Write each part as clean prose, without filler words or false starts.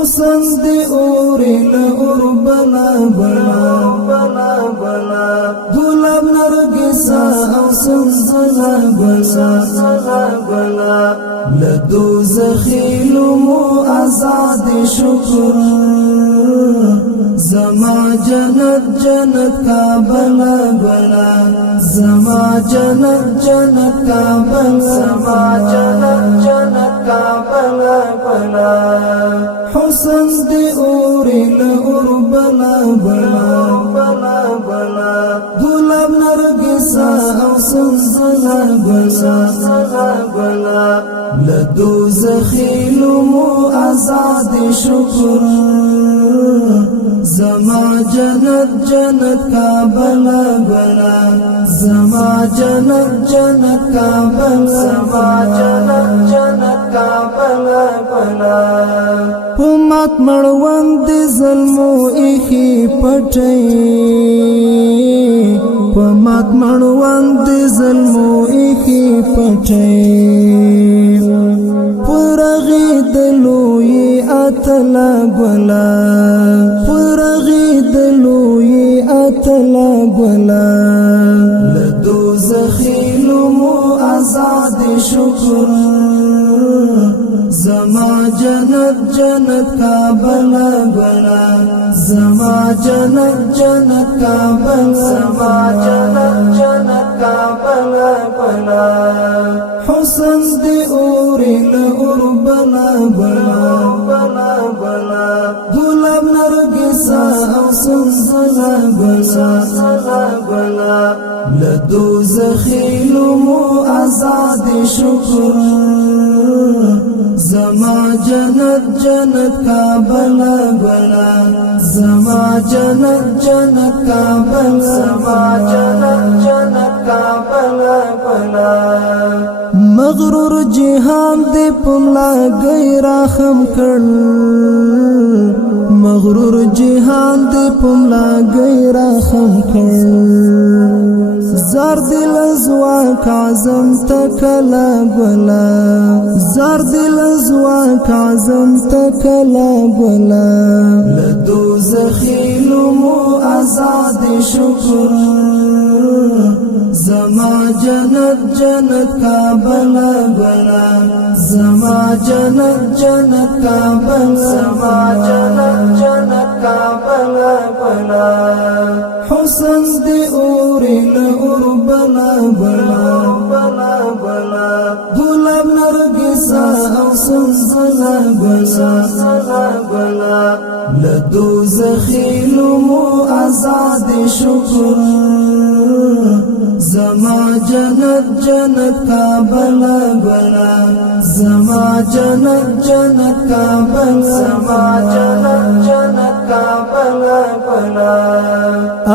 حسن دی اوری لور بلا بلا بلا بلا گلاب نرگسا او سنزلا بلا بلا بلا لدوزخی لمو آزاد شکر زما جنت جنت کا بلا بلا زما جنت جنت کا بلا زما جنت جنت کا بلا بلا حسن دی اوری لور بلا بلا بلا بلا گلاب نرگسا او سنزلا بلا بلا بلا لدوزخی لمو آزاد شکر زما جنت جنت کا بلا بلا زما جنت جنت کا بلا زما جنت جنت کا بلا بلا پمات مړوند دی ظلمو ایخی پټی پمات مړوند دی ظلمو ایخی پټی پرغی دلوی اتلا ګلا پرغی دلوی اتلا ګلا لدوزخی لمو آزاد شکر زما جنت جنت کا بلا بلا زما جنت جنت کا بلا زما جنت جنت کا بلا بلا حسن دی اوری لور بلا بلا بلا بلا گلاب نرگسا او سنزلا بلا بلا بلا لدوزخی لمو آزاد شکر زما جنت جنت کا بلا بلا زما جنت جنت کا بلا زما جنت جنت کا بلا بلا مغرور جهان دې پملا غیرا خم کړ مغرور جهان دې پملا غیرا خم کړ زار دل زوا کاظم تکلا بلا زار دل زوا کاظم تکلا بلا لدوزخی لمو آزاد شکر زما جنت جنت کا بلا بلا زما جنت جنت کا بلا زما جنت جنت کا بلا بلا حسن دی اوری لور بلا بلا بلا بلا گلاب نرگسا او سنزلا بلا بلا بلا لدوزخی لمو آزاد شکر زما جنت جنت کا بلا بلا زما جنت جنت کا بلا زما جنت جنت کا بلا بلا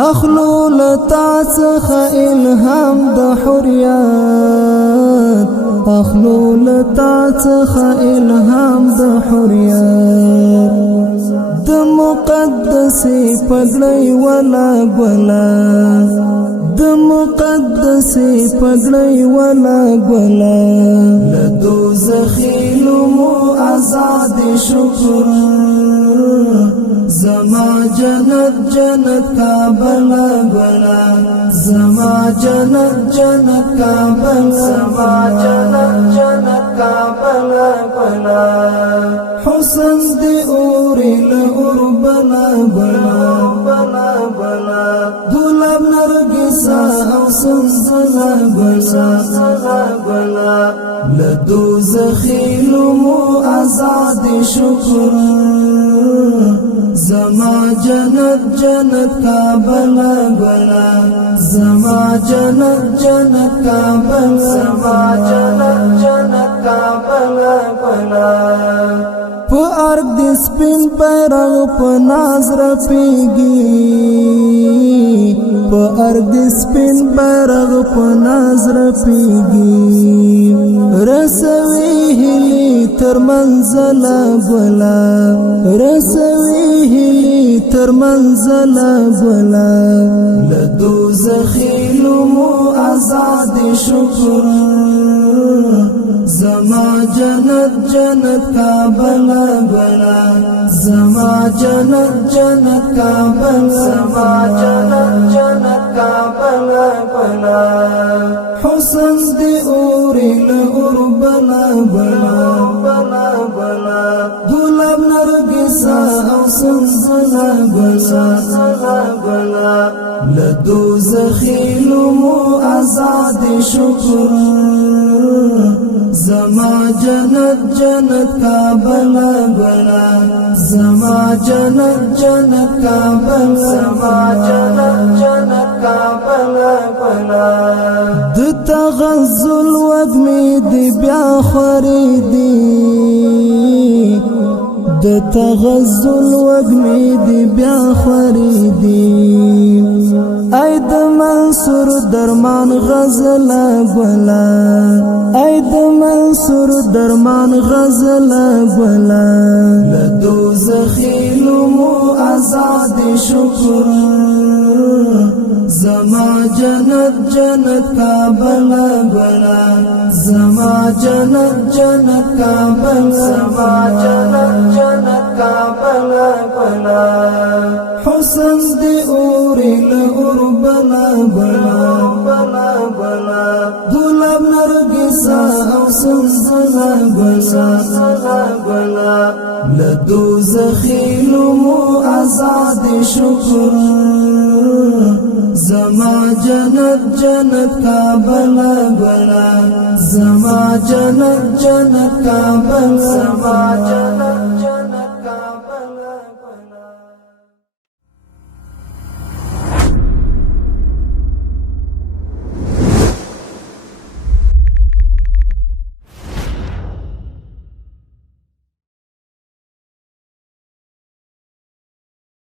اخلو لتا څخه الهام د حریات اخلو لتا څخه الهام د حریات د مقدس پګړی ولا ګلا د مقدس پګړی ولا ګلا لدوزخی لمو آزاد شکر زما جنت جنت کا بلا بلا زما جنت جنت کا بلا زما جنت جنت کا بلا بلا حسن دی اوری لور بلا بلا بلا بلا گلاب نرگسا او سنزلا بلا بلا بلا لدوزخی لمو آزاد شکر زما جنت جنت کا بلا بلا زما جنت جنت کا بلا زما جنت جنت کا بلا بلا په ارګ د سپین بیرغ په ناز رپیږي په ارګ د سپین بیرغ په ناز رپیږي رسوي هلي تر منزل بلا رسوي هلي تر منزل بلا لدوزخی لمو آزاد شکر زما جنت جنت کابل گلا زما جنت جنت کابل زما جنت جنت کابل گلا حسن دی اوری لور بلا بلا بلا بلا گلاب نرگسا او سنزلا بلا بلا لدوزخی لمو آزاد شکر زما جنت جنت کابل گلا زما جنت جنت کابل زما جنت جنت کابل گلا د تغزل وگمی دی بیا خریدی د تغزل وگمی دی بیا خریدی ای د منصور درمان غزل گلا ای د منصور درمان غزل گلا لدوزخی لمو آزاد شکر زما جنت جنت کابل گلا زما جنت جنت کابل زما جنت جنت کابل گلا حسن دی اوری لور بلا بلا بلا بلا گلاب نرگسا او سنزلا بلا بلا لدوزخی لمو آزاد شکر زما جنت جنت کابل گلا زما جنت جنت کابل زما جنت